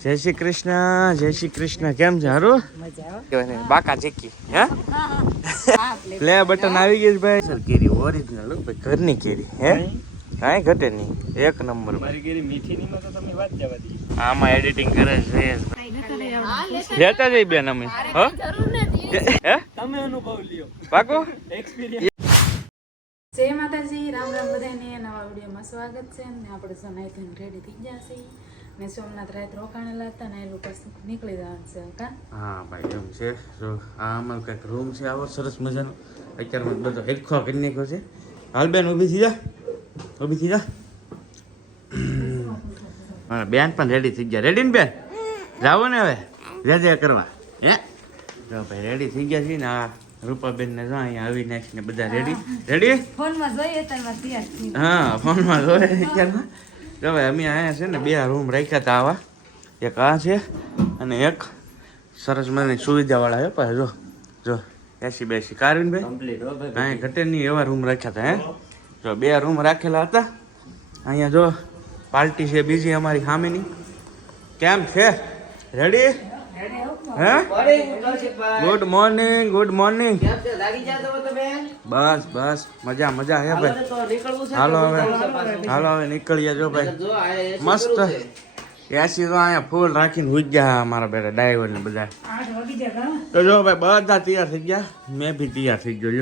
જય શ્રી કૃષ્ણ કેમ છે હારું બાકા ચીકી હે પ્લે બટન આવી ગયું ભાઈ સર કેરી ઓરિજિનલ ભાઈ ઘરની કેરી હે કાંઈ ઘટે નહીં એક નંબર મારી કેરી મીઠી ની માં તો તમે વાત જવા દી આમાં એડિટિંગ કરે છે લેતા જઈ બેન અમે હો હે તમે અનુભવ લ્યો પાકો એક્સપીરિયન્સ જય માતાજી રામ રામ બધાને નવા વિડીયોમાં સ્વાગત છે ને આપણે સનાઈ થઈને રેડી થઈ ગયા છે ને સોમનાથ રાત રોકાણેલા હતા ને એ લોકો નીકળી જવાનું છે કા હા ભાઈ એમ છે જો આ અમારો કંઈક રૂમ છે આવો સરસ મજાનો અત્યારમાં બધો હેરખો કરી નાખ્યો છે હાલ બેન ઊભી થઈ જા હા બેન પણ રેડી થઈ ગયા રેડી ને બેન જાવો ને હવે રેડી કરવા હે જો ભાઈ રેડી થઈ ગયા છે ને આ રૂપાબેન ને જો અહીંયા આવી નાખીને બધા રેડી ફોનમાં જોઈએ તો તૈયાર થઈ હા ફોનમાં જોઈએ અત્યારમાં જો ભાઈ અમે અહીંયા છે ને બે રૂમ રાખ્યા હતા આવા એક આ છે અને એક સરસ મજાની સુવિધાવાળા છે પણ જો એસી બેસી કારવીન ભાઈ અહીંયા ઘટે નહીં એવા રૂમ રાખ્યા હતા હે જો બે રૂમ રાખેલા હતા અહીંયા જો પાર્ટી છે બીજી અમારી સામેની કેમ છે રેડી હે ગુડ મોર્નિંગ બસ મજા હે ભાઈ હાલો હવે નીકળીએ જો ભાઈ મસ્ત એસી તો અહીંયા ફૂલ રાખીને હુઈ ગયા અમારા બેટા ડ્રાઈવર ને બધા તો જો ભાઈ બધા તૈયાર થઈ ગયા મેં બી તૈયાર થઈ ગયો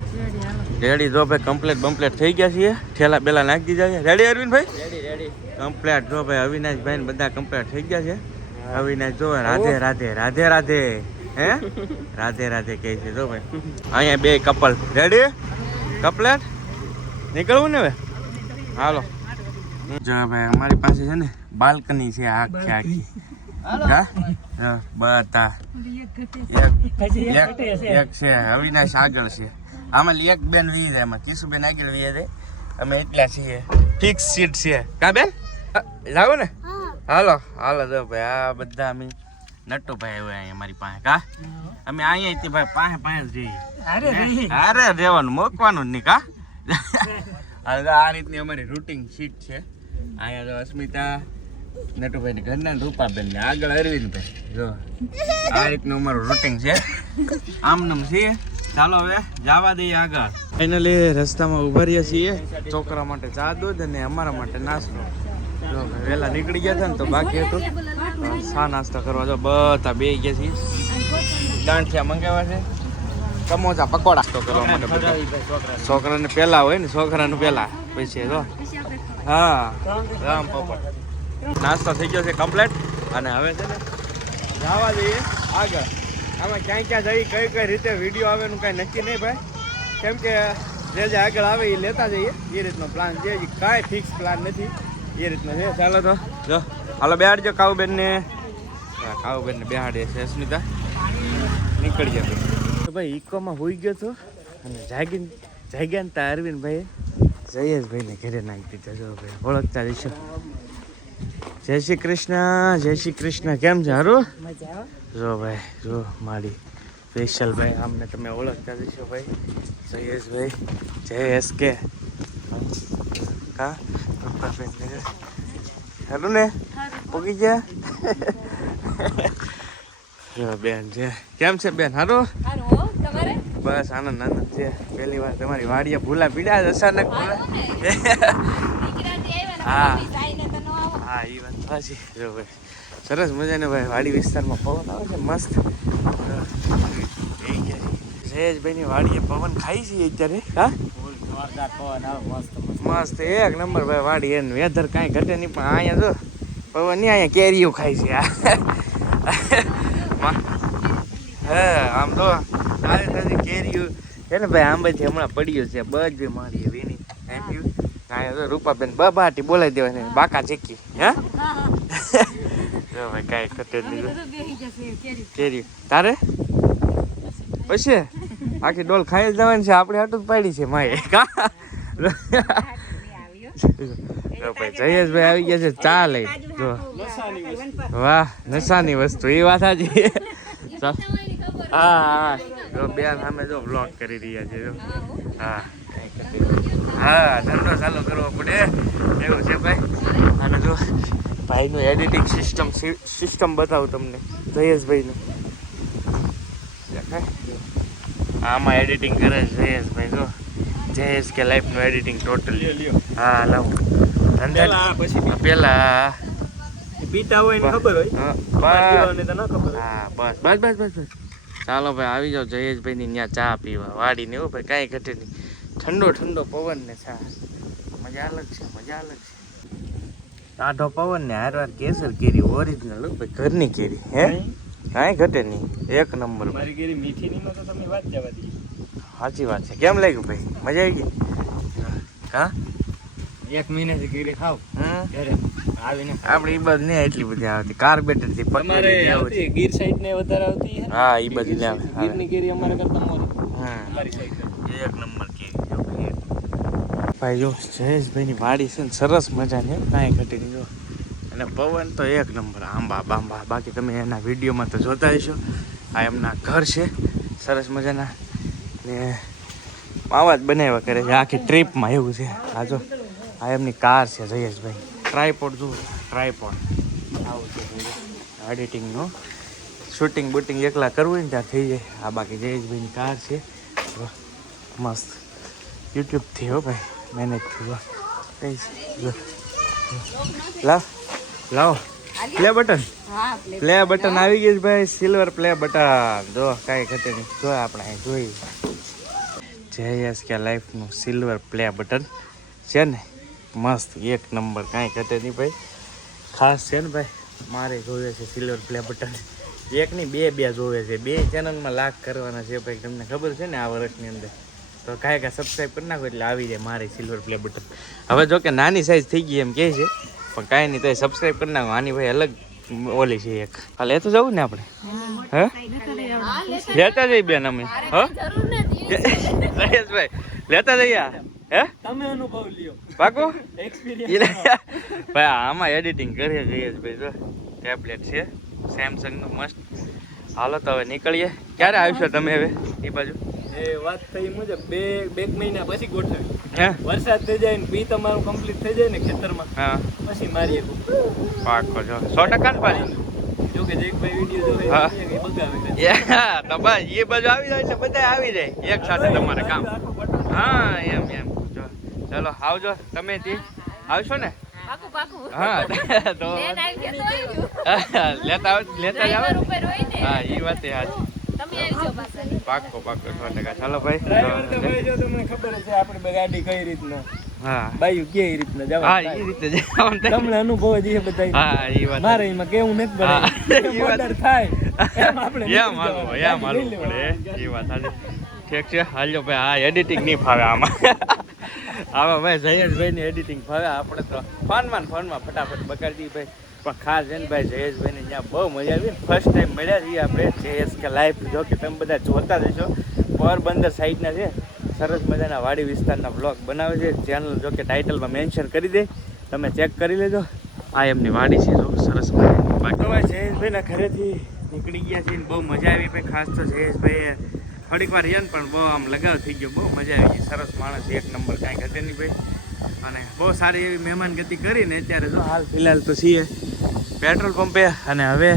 રેડી જો ભાઈ કમ્પ્લેટ થઈ ગયા છીએ ઠેલા બેલા નાખી દીધા છે રેડી અરવિંદ ભાઈ રેડી કમ્પ્લેટ જો ભાઈ અવિનાશ ભાઈ ને બધા કમ્પ્લેટ થઈ ગયા છે અવિનાશ જો રાધે હે રાધે કહે છે જો ભાઈ અહીંયા બે કપલ રેડી કપલેટ નીકળવું ને હવે હાલો જો ભાઈ અમારી પાસે છે ને બાલ્કની છે આખી હા બધા એક છે અવિનાશ આગળ છે આમાં એક બેન વી જાય એમાં કિશુબેન આગળ વી જાય અમે એટલા છીએ ફિક્સ સીટ છે કા બેન જાવ ને હાલો જો ભાઈ આ બધા અમે નટુભાઈ આવ્યા અહીંયા મારી પાસે કા અમે અહીંયા ભાઈ પાસે જઈએ અરે રહેવાનું મૂકવાનું જ નહીં કા આ રીતની અમારી રૂટિંગ સીટ છે અહીંયા જો અસ્મિતા નટુભાઈ ની ઘરના રૂપાબેન ને આગળ અરવિંદભાઈ જો આ રીતનું અમારું રૂટિંગ છે આમનામ છીએ ચાલો હવે જવા દઈએ આગળ ફાઇનલી રસ્તામાં ઉભા રહ્યા છીએ છોકરા માટે ચા દૂધ અને અમારા માટે નાસ્તો જો વહેલા નીકળી ગયા હતા ને તો બાકી હતું ચા નાસ્તો કરવા જો બધા બે ગયા છીએ ગાંઠિયા મંગાવ્યા છે સમોસા પકોડા તો કરવા માટે છોકરાને પહેલા હોય ને છોકરાનું પહેલા પછી જો હા રામ પપડ નાસ્તો થઈ ગયો છે કમ્પ્લેટ અને હવે છે ને જવા દઈએ આગળ આમાં ક્યાં જઈ કઈ રીતે વિડીયો આવે એનું કાંઈ નક્કી નહીં ભાઈ કેમ કે જે આગળ આવે એ લેતા જઈએ એ રીતનો પ્લાન છે કાંઈ ફિક્સ પ્લાન નથી એ રીતનો છે ચાલો તો જો હાલો બેહાડજો કાવુબેનને બેહાડે છે અસ્મિતા નીકળી જાય તો ભાઈ ઇકોમાં હોઈ ગયો હતો અને જાગ્યા ને તા અરવિંદભાઈ જયેશભાઈને ઘરે નાખી દીધા જો ભાઈ ઓળખતા રહીશો જય શ્રી કૃષ્ણ કેમ છે હારું જો ભાઈ જો મારી સ્પેશિયલ ભાઈ આમને તમે ઓળખતા રહીશો ભાઈ જયેશભાઈ JSK કા હારું ને પોગી ગયા બેન છે કેમ છે બેન હારું બસ આનંદ છે પહેલી વાર તમારી વાડીએ ભૂલા પીડા અચાનક હા એ વાત પાછી જો ભાઈ સરસ મજાને ભાઈ વાડી વિસ્તારમાં પવન આવે છે મસ્ત જયેશભાઈની વાડીએ પવન ખાઈ છે અત્યારે હા મસ્ત એક નંબર ભાઈ વાડી એનું વેધર કાંઈ ઘટે નહીં પણ અહીંયા જો પવન નહીં અહીંયા કેરીઓ ખાય છે હા આમ તો તાજી કેરીઓ છે ને ભાઈ આંબાથી હમણાં પડ્યું છે બધી મારી વીણી અહીંયા તો રૂપાબેન બાટી બોલાવી દેવાની બાકા ચીકી હે જો ભાઈ કાંઈ ઘટે નહીં કેરી તારે પછી આખી ડોલ ખાઈ જવાની છે આપણે આટલું જ પાડી છે માએ કા ભાઈ જયેશભાઈ આવી ગયા છે ચા લઈ જો વાહ નશાની વસ્તુ એ વાત સાચી હા જો બેન સામે જો બ્લોગ કરી રહ્યા છે જો હા ધંધો ચાલુ કરવો પડે એવું છે ભાઈ અને જો ભાઈનું એડિટિંગ સિસ્ટમ બતાવું તમને જયેશભાઈનું દેખાય આમાં એડિટિંગ કરે છે જયેશભાઈ જો જયેશ કે લાઈફનું એડિટિંગ ટોટલ હા લાવો પેલા પીતા હોય ને ખબર હોય બસ હા બસ ચાલો ભાઈ આવી જાઓ જયેશભાઈ ની ત્યાં ચા પીવા વાડી ને એવું ભાઈ કાંઈ ઘટે નહીં ઠંડો પવન ને ચા મજા અલગ છે ટાઢો પવન ને હારવાર કેસર કેરી ઓરિજિનલ ભાઈ ઘરની કેરી હે કાંઈ ઘટે નહીં એક નંબર મારી કેરી મીઠી ની તો તમે વાત જવા દી સાચી વાત છે કેમ લાગ્યું ભાઈ મજા આવી ગઈ હા 1 મહિનાથી કેરી ખાવ ઘરે આવીને આપણે ઈ બધી નહીં એટલી બધી આવતી કાર્બેટર થી તમારે આવતી ગીર સાઈડ ને વધારે આવતી હે હા ઈ બધી લે ગીરની કેરી અમારે કરતા મોરી અમારી સાઈડ એક નંબર કેરી ભાઈ જો જયેશભાઈ ની વાડી છે ને સરસ મજાની કાંઈ ઘટી નહીં જો અને પવન તો એક નંબર આંબા બાંબા બાકી તમે એના વિડીયોમાં તો જોતા હશો આ એમના ઘર છે સરસ મજાના ને આવા જ બનાવ્યા કરે છે આખી ટ્રીપમાં એવું છે આ જો આ એમની કાર છે જયેશભાઈ ટ્રાયપોડ જુઓ ટ્રાયપોડ આવું છે એડિટિંગનું શૂટિંગ બૂટિંગ એકલા કરવું હોય ને ત્યાં થઈ જાય આ બાકી જયેશભાઈની કાર છે મસ્ત યુટ્યુબથી હો ભાઈ મેનેજ થયું કઈ છે લાવો પ્લે બટન આવી ગયું ભાઈ સિલ્વર પ્લે બટન જો કાંઈ ઘટે નહીં જો આપણે અહીં જોઈ જયેશ કે લાઈફનું સિલ્વર પ્લે બટન છે ને મસ્ત એક નંબર કાંઈ ઘટે નહીં ભાઈ ખાસ છે ને ભાઈ મારે જોવે છે સિલ્વર પ્લે બટન એકની બે જોવે છે 2 ચેનલમાં લાખ કરવાના છે ભાઈ તમને ખબર છે ને આ વર્ષની અંદર તો કાંઈ સબસ્ક્રાઈબ કરી નાખો એટલે આવી જાય મારી સિલ્વર પ્લે બટન હવે જો કે નાની સાઈઝ થઈ ગઈ એમ કહે છે પણ કાંઈ નહીં તો સબસ્ક્રાઈબ કરી નાખો આની ભાઈ અલગ ઓલી છે એક હાલ એ તો જવું ને આપણે હે લેતા જઈએ બેન અમે જયેશભાઈ લેતા જઈએ હે તમે અનુભવ લ્યો પાકો એક્સપીરિયન્સ ભાઈ આમાં એડિટિંગ કરીએ જયેશભાઈ જો ટેબ્લેટ છે સેમસંગનું મસ્ત હાલો તો હવે નીકળીએ ક્યારે આવશો તમે હવે એ બાજુ એ વાત થઈ મુજબ બે મહિના પછી ગોઠવી હે વરસાદ થઈ જાય ને બી તમારું કમ્પ્લીટ થઈ જાય ને ખેતરમાં હા પછી મારીએ પાકો જો 100% ને પાણી જો કે એક ભાઈ વિડિયો જોવે હા. એ બગાવે તો બસ એ બાજુ આવી જાય એટલે બધા આવી જાય એક સાથે તમારે કામ હા એમ જો ચલો આવજો તમે થી આવશો ને હા તો લેતા જાવ હા એ વાત પાકો 100%. ચાલો ભાઈ ડ્રાઈવર તો ભાઈ જો તમને ખબર છે આપણે બે ગાડી કઈ રીતના હા બાયુ કે રીતના હા જવાનું એ રીતે જવાનું તમને અનુભવ જ એ બતાવી હા એ વાત મારે એમાં કેવું નથી પડે ઓર્ડર થાય એમ આપણે એમ હાલવું પડે એ વાત સાચી ઠીક છે હાલ્યો ભાઈ આ એડિટિંગ નહીં ફાવે આમાં ભાઈ જયેશભાઈની એડિટિંગ ફાવે આપણે તો ફોનમાં ફટાફટ બગાડી દઈએ ભાઈ પણ ખાસ છે ને ભાઈ જયેશભાઈને ત્યાં બહુ મજા આવી ને ફર્સ્ટ ટાઈમ મળ્યા છીએ આપણે જયેશ કે લાઈફ જો કે તમે બધા જોતા જશો પોરબંદર સાઈડના છે સરસ મજાના વાડી વિસ્તારના બ્લોગ બનાવે છે ચેનલ જો કે ટાઇટલમાં મેન્શન કરી દે તમે ચેક કરી લેજો આ એમની વાડી છે જો સરસ મજાની બાકી ભાઈ જયેશભાઈના ઘરેથી નીકળી ગયા છીએ બહુ મજા આવી ભાઈ ખાસ તો જયેશભાઈએ થોડીક વાર રહ્યા ને પણ બહુ આમ લગાવ થઈ ગયો બહુ મજા આવી ગઈ સરસ માણસ એક નંબર કાંઈ ઘટે નહીં ભાઈ અને બહુ સારી એવી મહેમાનગતિ કરીને અત્યારે જો હાલ ફિલહાલ તો છીએ પેટ્રોલ પંપે અને હવે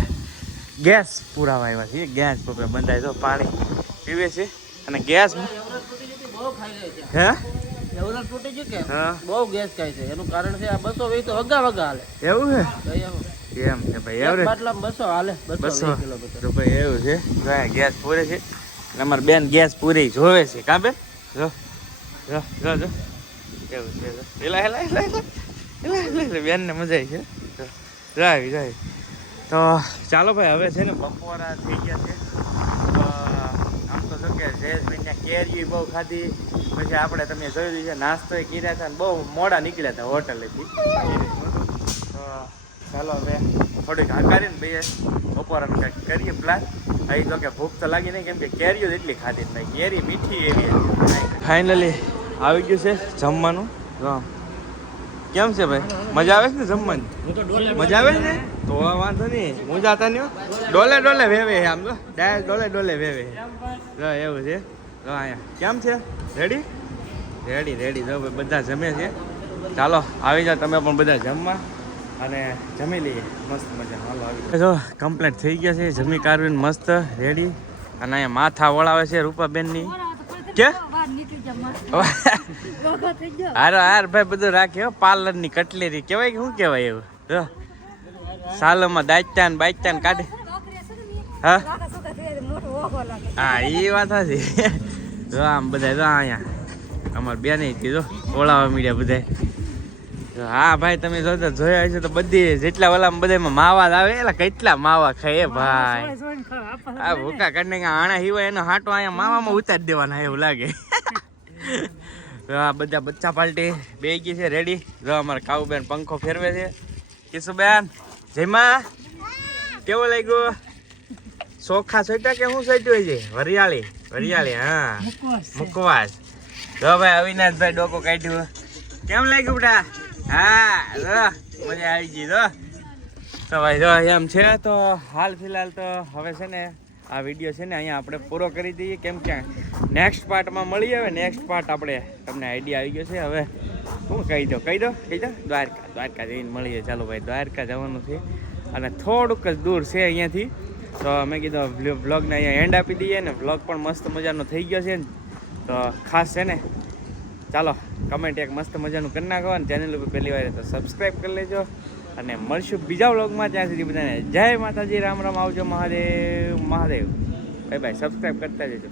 ગેસ પુરાવા આવ્યા છીએ ગેસ પંપે બંધાય તો પાણી પીવે છે અને ગેસ હે એવરેજ તૂટી ગયું કે હા બહુ ગેસ ખાય છે એનું કારણ છે આ 220 તો વગા હાલે એવું છે કઈ એમ છે ભાઈ એવરેજ બાટલામાં 200 હાલે 220 કિલોમીટર તો ભાઈ એવું છે ગેસ પૂરે છે અને અમારી બેન ગેસ પૂરી જોવે છે કાં બેન જો એવું છે એલા બેનને મજા આવી છે જાય તો ચાલો ભાઈ હવે છે ને બપોરા થઈ ગયા છે તો આમ તો શું કે જયેશભાઈ ત્યાં કેરી બહુ ખાધી પછી આપણે તમે જોયું છે નાસ્તો એ કર્યા હતા ને બહુ મોડા નીકળ્યા હતા હોટલેથી તો ચાલો હવે થોડીક હકારીને ભાઈ બપોરાનું કંઈક કરીએ પ્લાન અહીં તો કે ભૂખ તો લાગી નહીં કેમ કે કેરીઓ જ એટલી ખાધી ભાઈ કેરી મીઠી એવી ફાઇનલી આવી ગયું છે જમવાનું કેમ છે ભાઈ મજા આવે છે ને જમવાની મજા આવે છે ને તો વાંધો નહીં હું જાતા નહીં ડોલે વેવે આમ તો ડાયરેક્ટ ડોલે વેવે જો એવું છે જો અહીંયા કેમ છે રેડી જો ભાઈ બધા જમે છે ચાલો આવી જાઓ તમે પણ બધા જમવા અને જમી લઈએ મસ્ત મજા. હાલો આવી જો કમ્પ્લીટ થઈ ગયા છે, જમી કારવીને મસ્ત રેડી. અને અહીંયા માથા વળાવે છે રૂપાબેનની. કે હાર ભાઈ બધું રાખ્યો. પાર્લરની કટલેરી કહેવાય કે શું કહેવાય એવું. જો સાલોમાં દાયચાન બાયચાન કાઢે. હા એ વાત હતી. જો આમ બધા જો અહીંયા અમારે બેન જો ઓળાવા મળ્યા બધા. હા ભાઈ તમે જોયા હશે તો બધી જેટલા ઓલામાં બધામાં માવા જ આવે. એટલે કેટલા માવા ખાય ભાઈ. આ ભૂકા કાઢને આણા હિવાય એનો હાટો અહીંયા માવામાં ઉતારી દેવાના એવું લાગે. આ બધા બચ્ચા પાલટી બે ગઈ છે રેડી. જો અમારે કાઉબેન પંખો ફેરવે છે. કિશુબેન જયમાં કેવો લાગ્યો? ચોખા સોટ્યા કે શું સોટ્યું છે? વરિયાળી હા મુકવાસ. જો ભાઈ અવિનાશભાઈ ડોકો કાઢ્યું. કેમ લાગ્યું બેટા? હા મજા આવી ગઈ. તો ભાઈ જો એમ છે. તો હાલ ફિલહાલ તો હવે છે ને આ વિડીયો છે ને અહીંયા આપણે પૂરો કરી દઈએ, કેમ કે નેક્સ્ટ પાર્ટમાં મળી આવે. નેક્સ્ટ પાર્ટ આપણે તમને આઈડિયા આવી ગયો છે. હવે શું કહી દો દ્વારકા જઈને મળીએ. ચાલો ભાઈ દ્વારકા જવાનું છે અને થોડુંક જ દૂર છે અહીંયાથી. તો મેં કીધું વ્લોગને અહીંયા એન્ડ આપી દઈએ ને. વ્લોગ પણ મસ્ત મજાનો થઈ ગયો છે ને. તો ખાસ છે ને ચાલો કમેન્ટ એક મસ્ત મજાનું કરી નાખો અને ચેનલ ઉપર પહેલી વાર તો સબસ્ક્રાઈબ કરી લેજો. અને મળશું બીજા વ્લોગમાં. ત્યાં સુધી બધાને જય માતાજી, રામ રામ, આવજો. Mahadev Mahadev. Bye bye. Subscribe કરતા જજો.